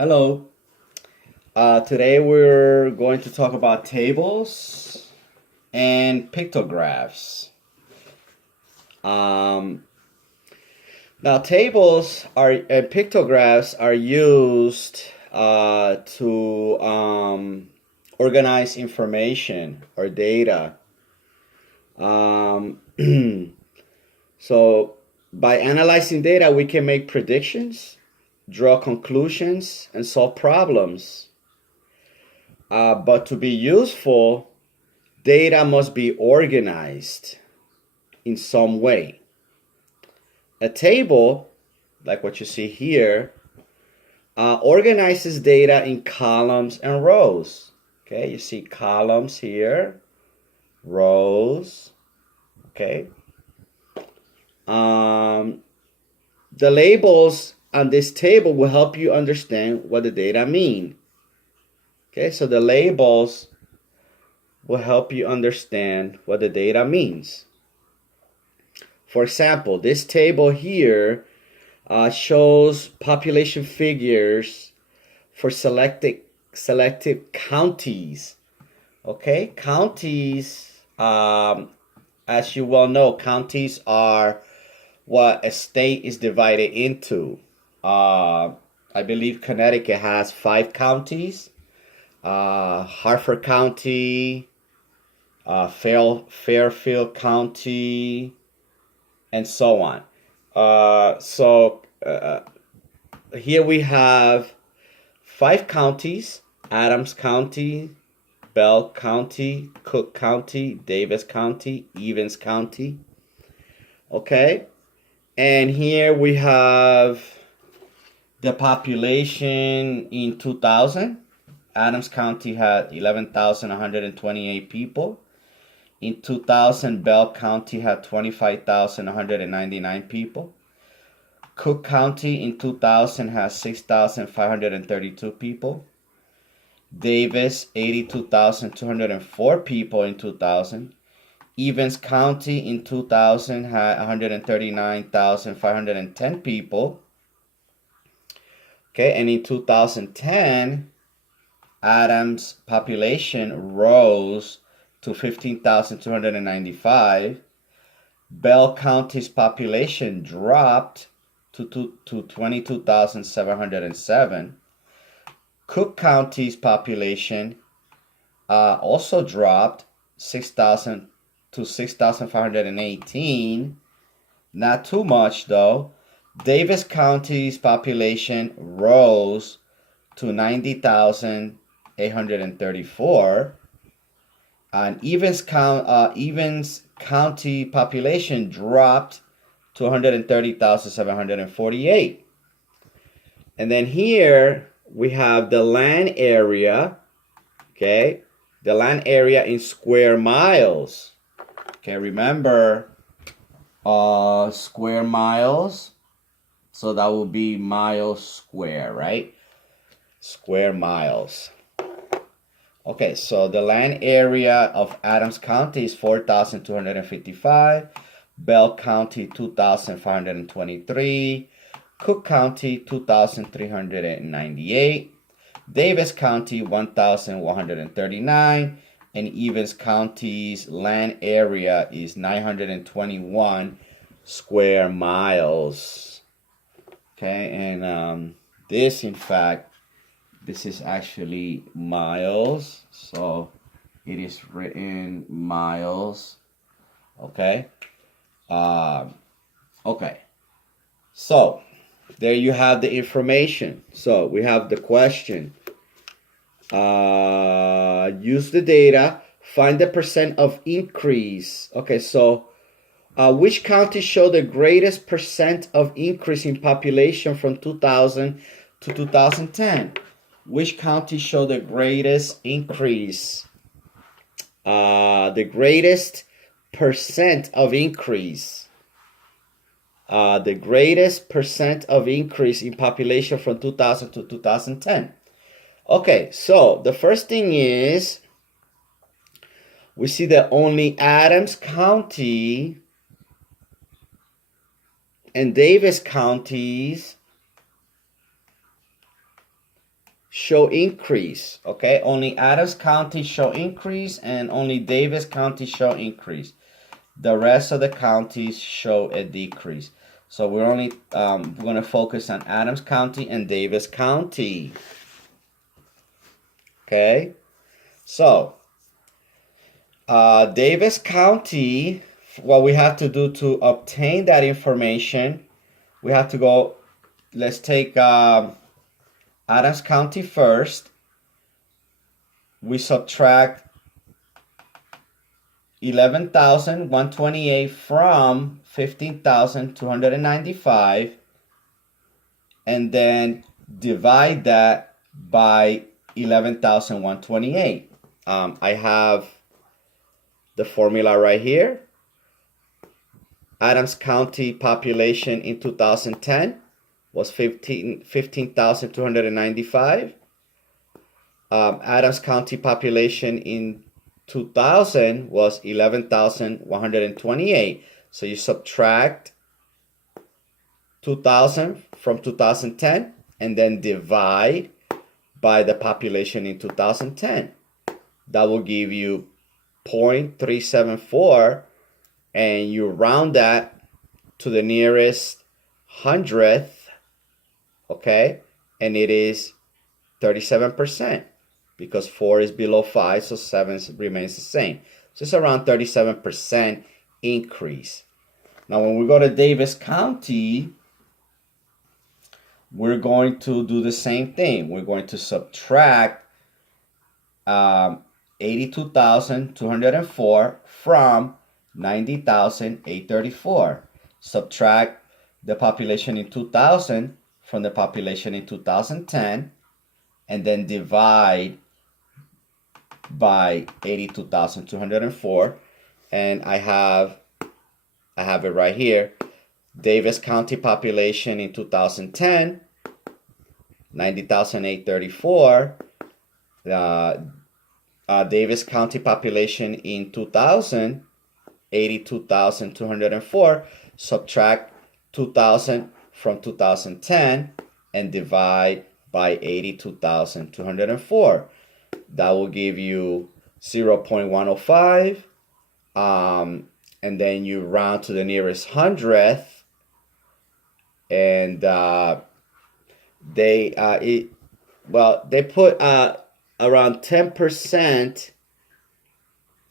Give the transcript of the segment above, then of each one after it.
Hello. Today we're going to talk about tables and pictographs. Um, Now, tables are and pictographs are used to organize information or data. Um, so, by analyzing data, we can make predictions, draw conclusions, and solve problems. But to be useful, data must be organized in some way. A table, like what you see here, organizes data in columns and rows. Okay, you see columns here, rows. Okay. The labels on this table will help you understand what the data mean. Okay, so the labels will help you understand what the data means. For example, this table here shows population figures for selected counties. Okay, counties, as you well know, counties are what a state is divided into. I believe Connecticut has 5 counties. Hartford County, Fairfield County, and so on. Here we have 5 counties: Adams County, Bell County, Cook County, Davis County, Evans County. Okay, and here we have the population in 2000. Adams County had 11,128 people. In 2000, Bell County had 25,199 people. Cook County in 2000 has 6,532 people. Davis, 82,204 people in 2000. Evans County in 2000 had 139,510 people. Okay, and in 2010, Adams' population rose to 15,295. Bell County's population dropped to 22,707. Cook County's population also dropped 6,000 to 6,518. Not too much though. Davis County's population rose to 90,834. And Evans County population dropped to 130,748. And then here we have the land area, okay? The land area in square miles. Okay, remember square miles. So that will be miles square, right? Square miles. Okay, so the land area of Adams County is 4,255. Bell County, 2,523. Cook County, 2,398. Davis County, 1,139. And Evans County's land area is 921 square miles. Okay, and this, in fact, this is actually miles, so it is written miles. Okay. Okay. So there you have the information. So we have the question. Use the data. Find the percent of increase. Okay. So which counties show the greatest percent of increase in population from 2000 to 2010? Which county showed the greatest increase? The greatest percent of increase. The greatest percent of increase in population from 2000 to 2010. Okay, so the first thing is we see that only Adams County and Davis counties show increase. Okay, only Adams County show increase and only Davis County show increase. The rest of the counties show a decrease. So we're only going to focus on Adams County and Davis County. Okay, so Davis County, what we have to do to obtain that information, we have to go, let's take Adams County first. We subtract 11,128 from 15,295 and then divide that by 11,128. I have the formula right here. Adams County population in 2010 was 15,295. Adams County population in 2000 was 11,128. So you subtract 2000 from 2010 and then divide by the population in 2010. That will give you 0.374, and you round that to the nearest hundredth, okay? And it is 37%. Because 4 is below 5, so 7 remains the same. So it's around 37% increase. Now, when we go to Davis County, we're going to do the same thing. We're going to subtract 82,204 from 90,834. Subtract the population in 2000 from the population in 2010, and then divide by 82,204, and I have it right here. Davis County population in 2010, 90,834. Davis County population in 2000, 82,204. Subtract 2000 from 2010 and divide by 82,204. That will give you 0.105, and then you round to the nearest hundredth, and they put around 10%.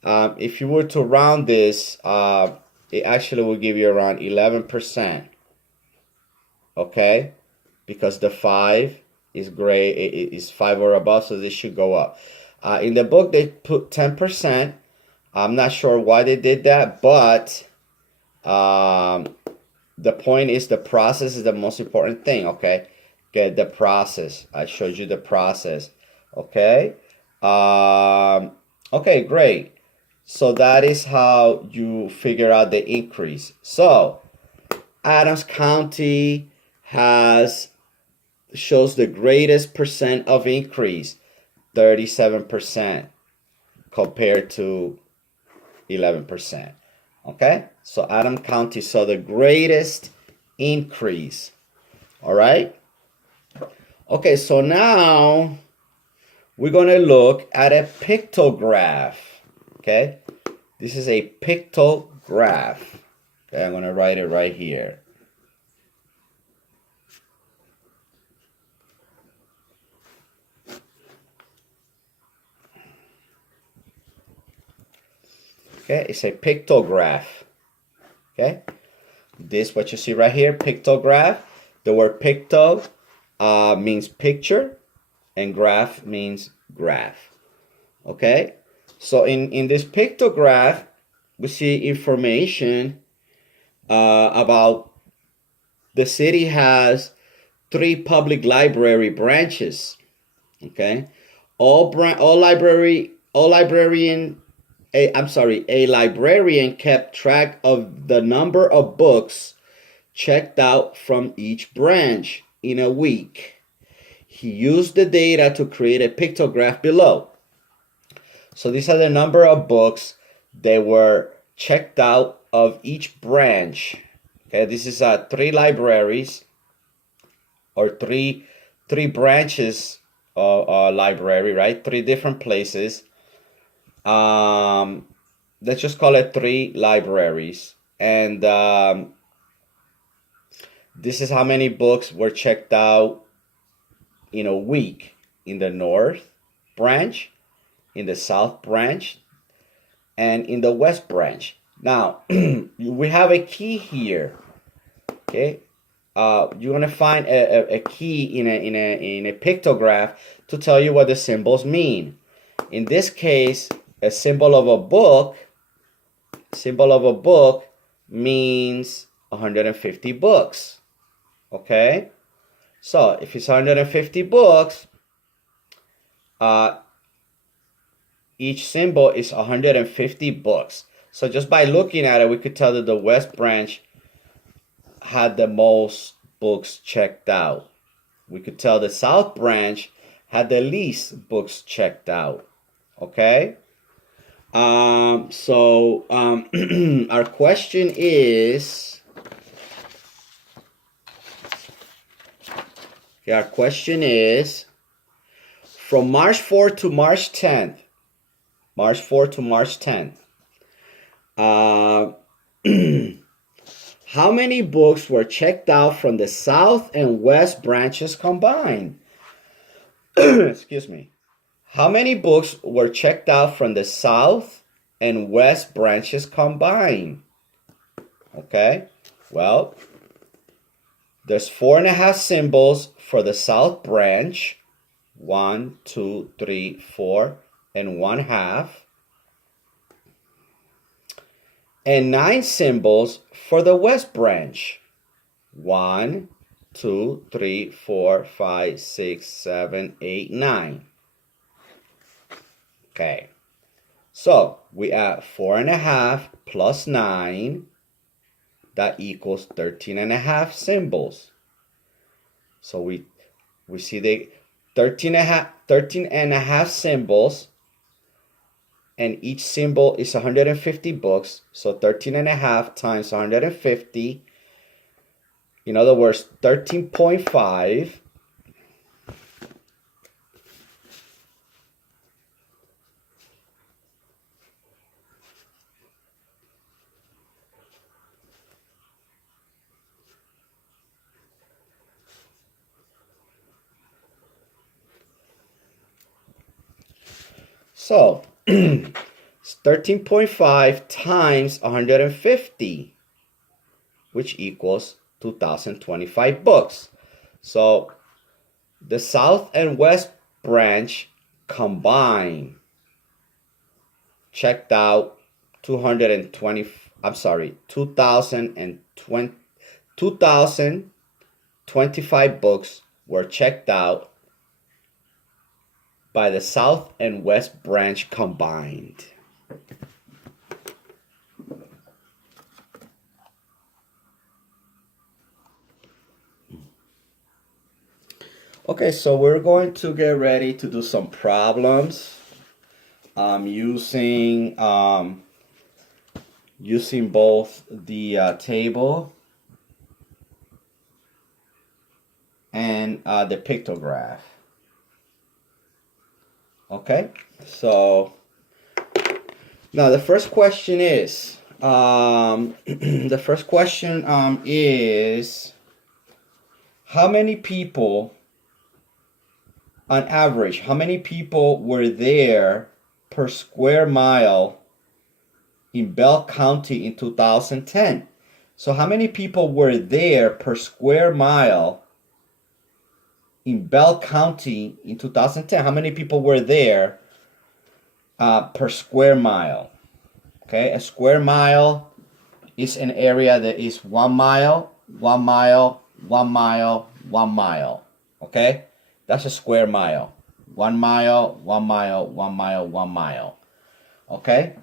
If you were to round this, it actually will give you around 11%. Okay, because the 5 is gray, it is 5 or above, so this should go up. In the book, they put 10%. I'm not sure why they did that, but the point is the process is the most important thing, okay? Get the process. I showed you the process, okay? Okay, great. So that is how you figure out the increase. So Adams County shows the greatest percent of increase, 37% compared to 11%. Okay, so Adams County saw the greatest increase. All right. Okay, so now we're going to look at a pictograph. Okay, this is a pictograph. Okay, I'm going to write it right here. Okay, it's a pictograph. Okay, this what you see right here, pictograph. The word picto means picture, and graph means graph. Okay, so in this pictograph, we see information about the city has 3 public library branches. Okay, a librarian kept track of the number of books checked out from each branch in a week. He used the data to create a pictograph below. So these are the number of books that were checked out of each branch. Okay, this is 3 libraries or three branches library, right? 3 different places. Let's just call it 3 libraries. And this is how many books were checked out in a week in the North branch, in the South branch, and in the West branch. Now, we have a key here. Okay, you're gonna find a key in a pictograph to tell you what the symbols mean. In this case, a symbol of a book means 150 books. Okay, so if it's 150 books, each symbol is 150 books. So just by looking at it, we could tell that the West branch had the most books checked out. We could tell the South branch had the least books checked out. Okay? Our question is, from March 4th to March 10th, how many books were checked out from the South and West branches combined? Excuse me. How many books were checked out from the South and West branches combined? Okay, well, there's 4.5 symbols for the South branch. 1, 2, 3, 4, and 1/2. And 9 symbols for the West branch. 1, 2, 3, 4, 5, 6, 7, 8, 9. Okay, so we add 4.5 plus 9, that equals 13.5 symbols. So we see the 13.5 symbols, and each symbol is 150 books. So 13.5 times 150, in other words, 13.5. So, it's 13.5 times 150, which equals 2,025 books. So, the South and West branch combined checked out 2,025 books were checked out by the South and West branch combined. Okay, so we're going to get ready to do some problems using both the table and the pictograph. Okay, so now the first question is how many people, on average, how many people were there per square mile in Bell County in 2010? So how many people were there per square mile in Bell County in 2010? How many people were there per square mile? Okay, a square mile is an area that is 1 mile, 1 mile, 1 mile, 1 mile. Okay, that's a square mile. 1 mile, 1 mile, 1 mile, 1 mile. Okay,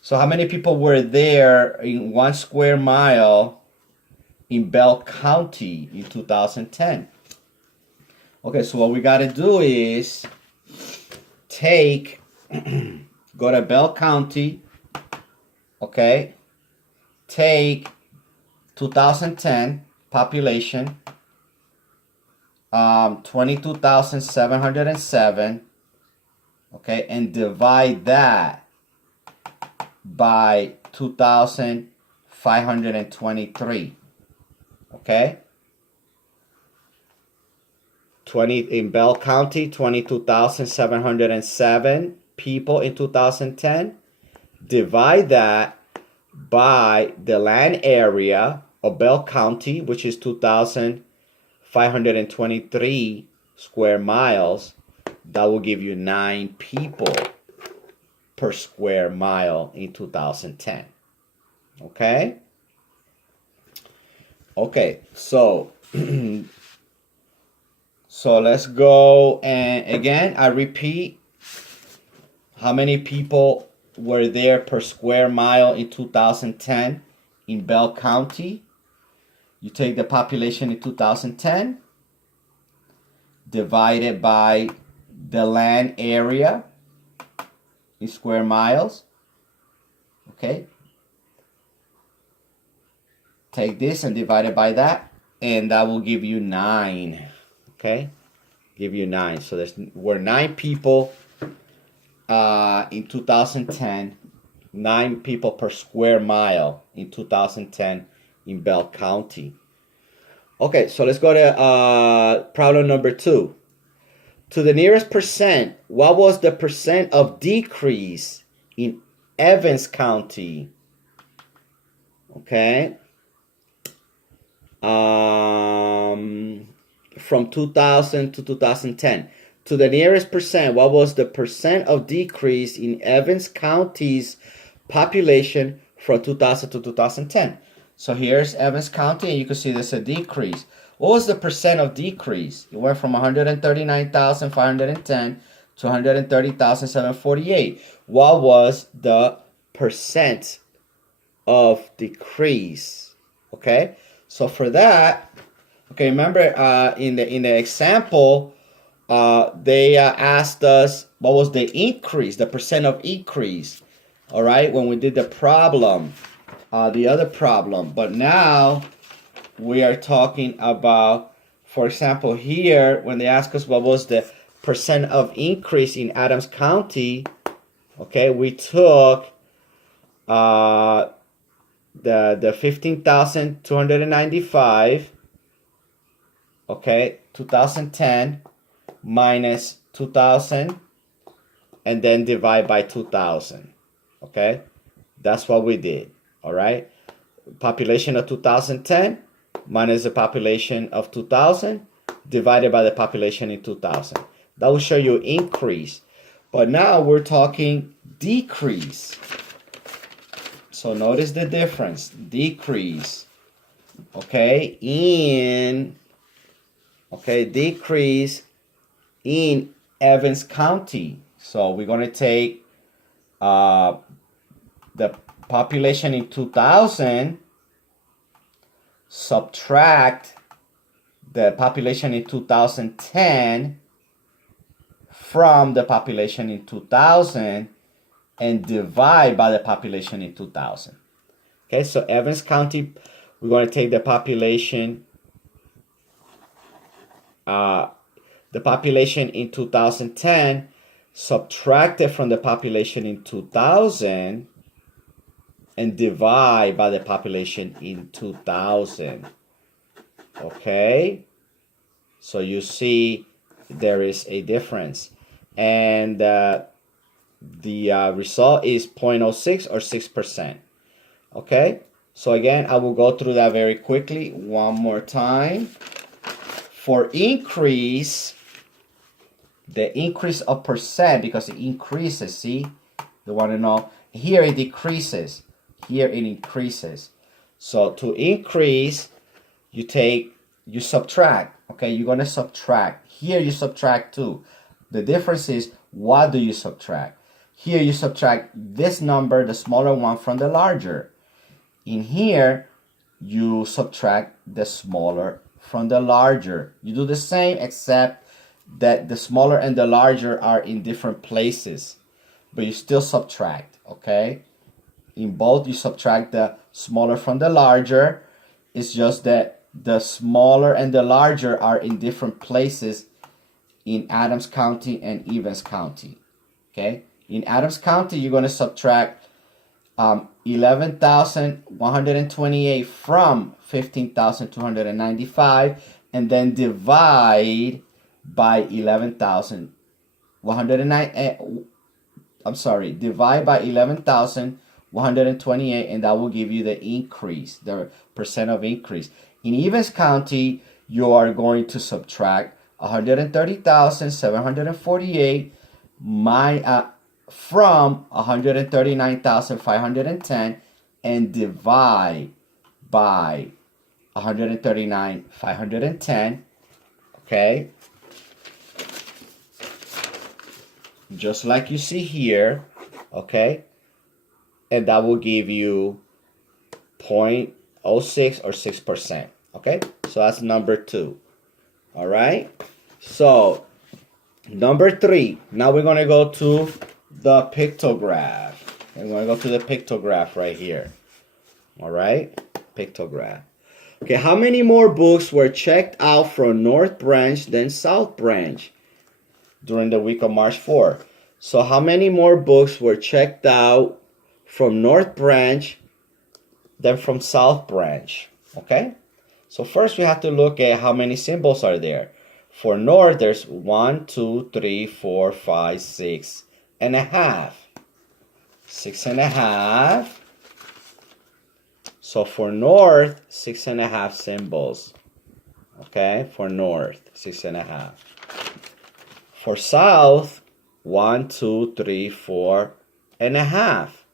so how many people were there in 1 square mile in Bell County in 2010? Okay, so what we got to do is go to Bell County, okay, take 2010 population, 22,707, okay, and divide that by 2,523, okay? 20 in Bell County, 22,707 people in 2010. Divide that by the land area of Bell County, which is 2,523 square miles. That will give you 9 people per square mile in 2010. Okay? Okay, so so let's go, and again, I repeat, how many people were there per square mile in 2010 in Bell County? You take the population in 2010, divided by the land area in square miles, okay? Take this and divide it by that, and that will give you 9. Okay, give you 9. So there were 9 people in 2010, 9 people per square mile in 2010 in Bell County. Okay, so let's go to problem number 2. To the nearest percent, what was the percent of decrease in Evans County? Okay. From 2000 to 2010. To the nearest percent, what was the percent of decrease in Evans County's population from 2000 to 2010? So here's Evans County, and you can see there's a decrease. What was the percent of decrease? It went from 139,510 to 130,748. What was the percent of decrease? Okay, so for that, okay, remember in the example, they asked us what was the increase, the percent of increase, all right, when we did the problem, the other problem. But now we are talking about, for example, here, when they ask us what was the percent of increase in Adams County, okay, we took the 15,295, okay, 2010 minus 2000, and then divide by 2000. Okay, that's what we did. All right, population of 2010 minus the population of 2000 divided by the population in 2000. That will show you increase. But now we're talking decrease. So notice the difference. Decrease. Okay, decrease in Evans County. So we're going to take the population in 2000, subtract the population in 2010 from the population in 2000, and divide by the population in 2000. Okay, so Evans County, we're going to take the population in 2010, subtract it from the population in 2000, and divide by the population in 2000. Okay, so you see there is a difference, and the result is 0.06 or 6%. Okay, so again, I will go through that very quickly one more time. For increase, the increase of percent, because it increases, see, you want to know, here it decreases, here it increases. So to increase, you subtract, okay, you're going to subtract. Here you subtract too. The difference is, what do you subtract? Here you subtract this number, the smaller one, from the larger. In here, you subtract the smaller from the larger. You do the same, except that the smaller and the larger are in different places, but you still subtract, okay? In both, you subtract the smaller from the larger. It's just that the smaller and the larger are in different places in Adams County and Evans County. Okay, in Adams County, you're going to subtract 11,128 from 15,295, and then divide by 11,109. Divide by 11,128, and that will give you the increase, the percent of increase. In Evans County, you are going to subtract 130,748 from 139,510 and divide by 139,510. Okay, just like you see here. Okay, and that will give you 0.06 or 6%. Okay, so that's number 2. All right, so number 3, now we're going to go to the pictograph. We're going to go to the pictograph right here. All right, pictograph. Okay, how many more books were checked out from North Branch than South Branch during the week of March 4? So how many more books were checked out from North Branch than from South Branch? Okay, so first we have to look at how many symbols are there. For North, there's 1, 2, 3, 4, 5, 6 and a half. 6 and a half. So for North, 6 and a half symbols. Okay, for North, 6 and a half. For South, 1, 2, 3, 4 and a half.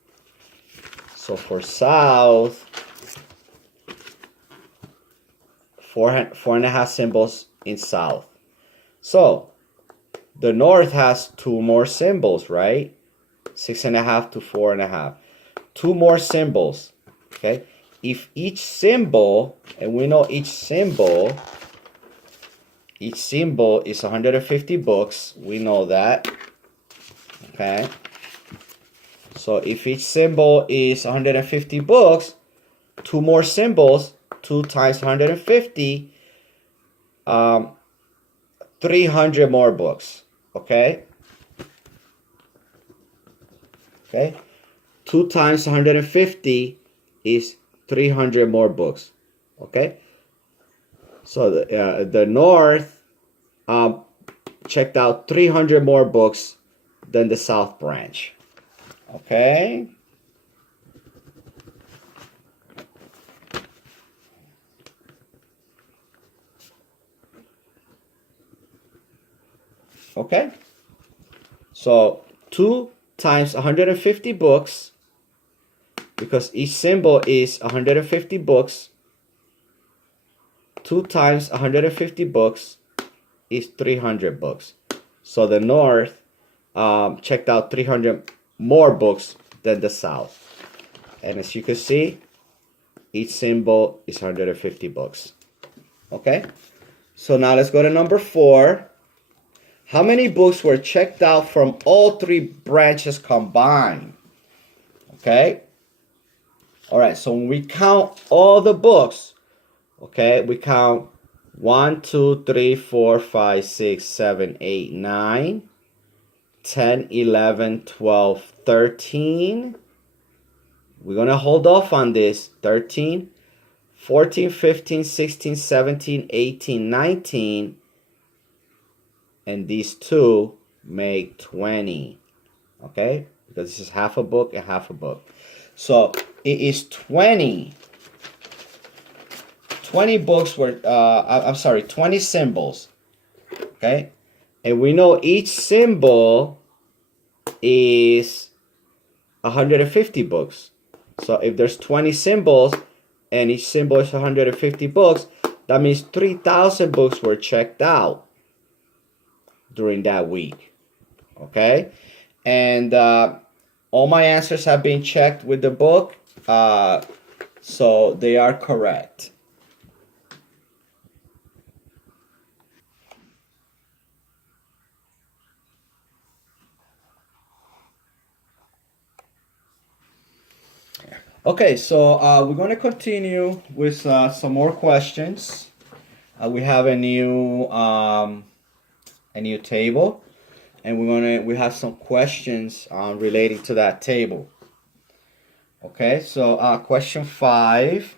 So for South, 4 and a half symbols in South. So the North has 2 more symbols, right? 6 and a half to 4 and a half. 2 more symbols. Okay. If each symbol, and we know each symbol is 150 books. We know that. Okay. So if each symbol is 150 books, 2 more symbols, 2 times 150, 300 more books. Okay. Okay. 2 times 150 is 300 more books. Okay. So the North checked out 300 more books than the South Branch. Okay. Okay. So 2 times 150 books, because each symbol is 150 books. 2 times 150 books is 300 books. So the North checked out 300 more books than the South. And as you can see, each symbol is 150 books. Okay? So now let's go to number 4. How many books were checked out from all 3 branches combined? Okay? All right, so when we count all the books, okay, we count 1, 2, 3, 4, 5, 6, 7, 8, 9, 10, 11, 12, 13. We're going to hold off on this. 13, 14, 15, 16, 17, 18, 19. And these 2 make 20. Okay? Because this is half a book and half a book. So it is 20 books were, 20 symbols. Okay? And we know each symbol is 150 books. So if there's 20 symbols and each symbol is 150 books, that means 3,000 books were checked out during that week. Okay? And all my answers have been checked with the book, so they are correct. Okay, so we're going to continue with some more questions. We have a new table, and we have some questions relating to that table. Okay, so question 5.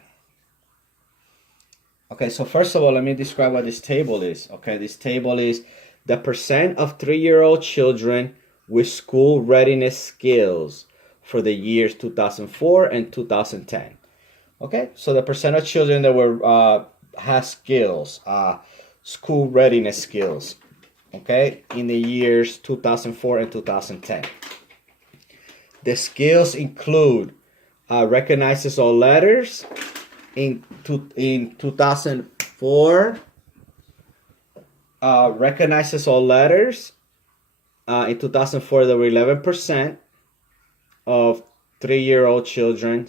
Okay, so first of all, let me describe what this table is. Okay, this table is the percent of 3-year-old children with school readiness skills for the years 2004 and 2010. Okay, so the percent of children that were has skills, school readiness skills. Okay, in the years 2004 and 2010. The skills include recognizes all letters. In 2004, recognizes all letters. In 2004, there were 11% of 3-year-old children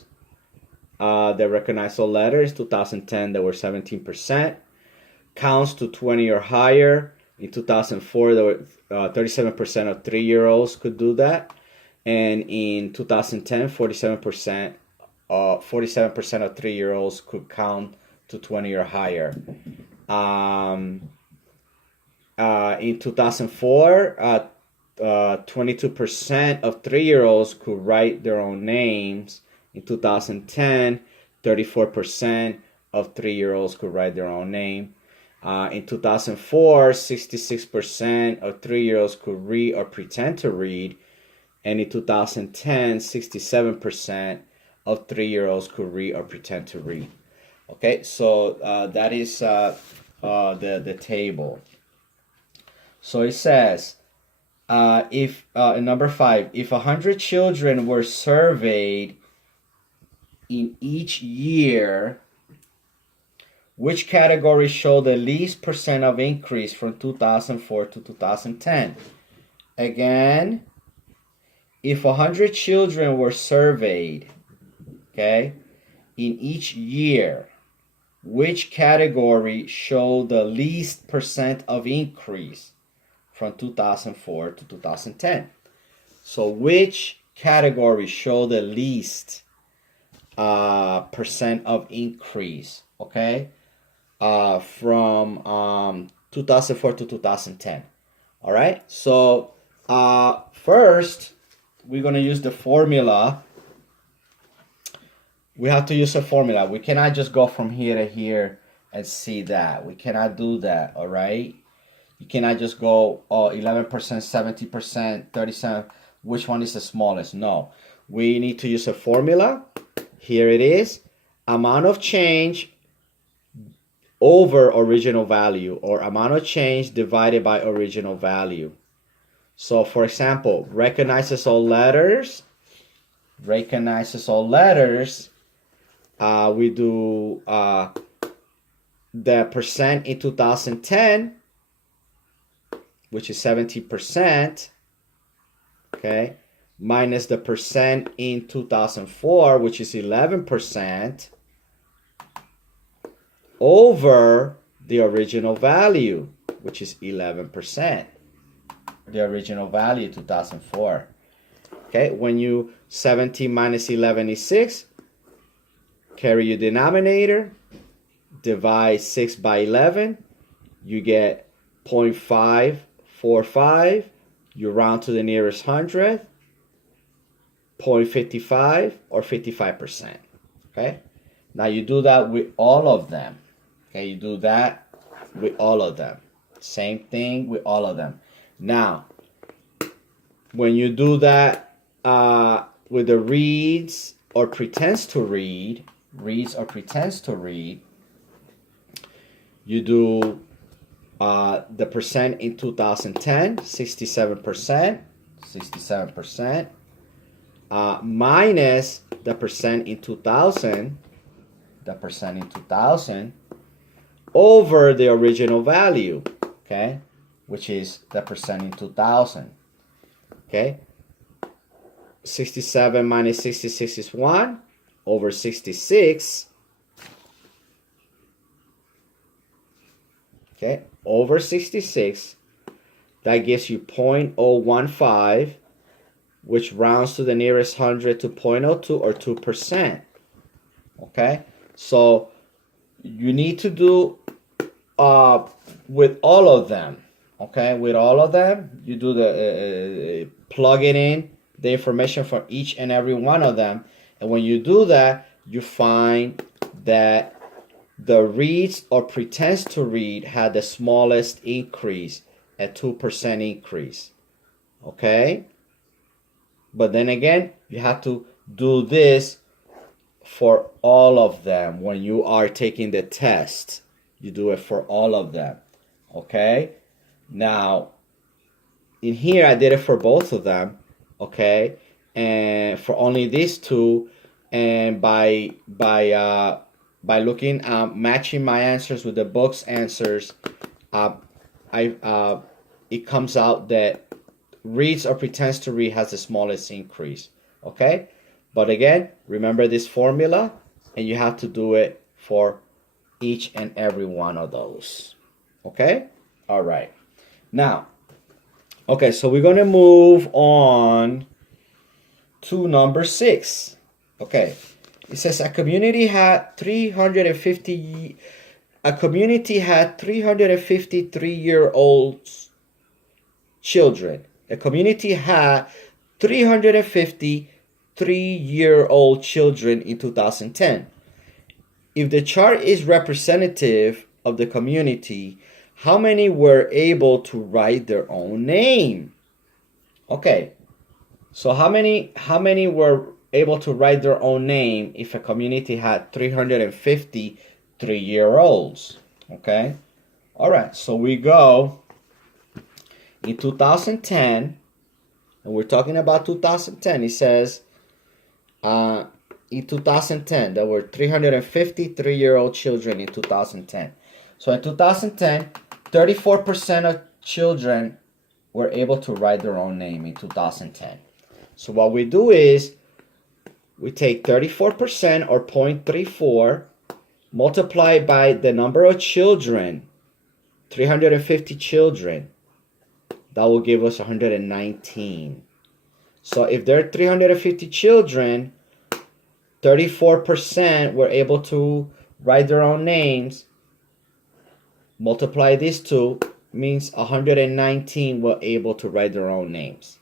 that recognize all letters. 2010, there were 17%. Counts to 20 or higher. In 2004, there were 37% of 3-year-olds could do that. And in 2010, 47% of 3-year-olds could count to 20 or higher. In 2004, 22% of 3-year-olds could write their own names. In 2010, 34% of 3-year-olds could write their own name. In 2004, 66% of 3-year-olds could read or pretend to read. And in 2010, 67% of 3-year-olds could read or pretend to read. Okay, so that is the table. So it says, if number 5, if 100 children were surveyed in each year, which category showed the least percent of increase from 2004 to 2010? Again, if 100 children were surveyed, okay, in each year, which category showed the least percent of increase from 2004 to 2010? So which category showed the least percent of increase, okay, from 2004 to 2010? All right, so first we're going to use the formula. We have to use a formula. We cannot just go from here to here and see that. We cannot do that, all right? You cannot just go, 11%, 70%, 37%. Which one is the smallest? No. We need to use a formula. Here it is. Amount of change over original value, or amount of change divided by original value. So, for example, recognizes all letters. Recognizes all letters. We do the percent in 2010, which is 70%, okay, minus the percent in 2004, which is 11%, over the original value, which is 11%. The original value, 2004. Okay, when you 17 minus 11 is 6, carry your denominator, divide 6 by 11, you get 0.545, you round to the nearest hundredth, 0.55 or 55%. Okay, now you do that with all of them. Okay, you do that with all of them. Same thing with all of them. Now, when you do that with the reads or pretends to read, you do the percent in 2010, 67%, minus the percent in 2000, over the original value, okay, which is the percent in 2000. Okay, 67 minus 66 is 1 over 66. Okay, over 66. That gives you 0.015, which rounds to the nearest hundred to 0.02 or 2%. Okay, so you need to do with all of them. Okay, with all of them, you do the plug it in the information for each and every one of them, and when you do that, you find that the reads or pretends to read had the smallest increase, a 2% increase. Okay, but then again, you have to do this for all of them when you are taking the test. You do it for all of them. Okay, now in here I did it for both of them. Okay, and for only these two, and by looking matching my answers with the book's answers, uh, I it comes out that reads or pretends to read has the smallest increase. Okay, but again, remember this formula, and you have to do it for each and every one of those. Okay, all right. Now, okay, so we're gonna move on to number 6. Okay, it says a community had 353-year-old children. A community had 353-year-old children in 2010. If the chart is representative of the community, how many were able to write their own name? Okay, so how many were able to write their own name if a community had 353-year-olds? Okay, all right, so we go in 2010, and we're talking about 2010. It says in 2010 there were 353-year-old children in 2010. So in 2010, 34% of children were able to write their own name in 2010. So what we do is we take 34% or 0.34, multiply by the number of children, 350 children. That will give us 119. So if there are 350 children, 34% were able to write their own names. Multiply these two, means 119 were able to write their own names.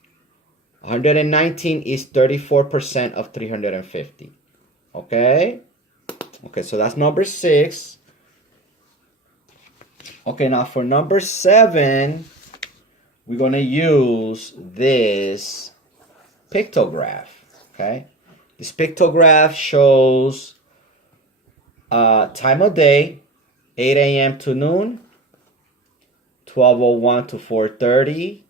119 is 34% of 350. Okay? Okay, so that's number 6. Okay, now for number 7, we're going to use this pictograph. Okay? This pictograph shows time of day, 8 a.m. to noon, 12:01 to 4:30,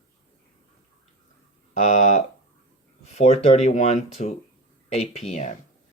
4:31 to 8 p.m.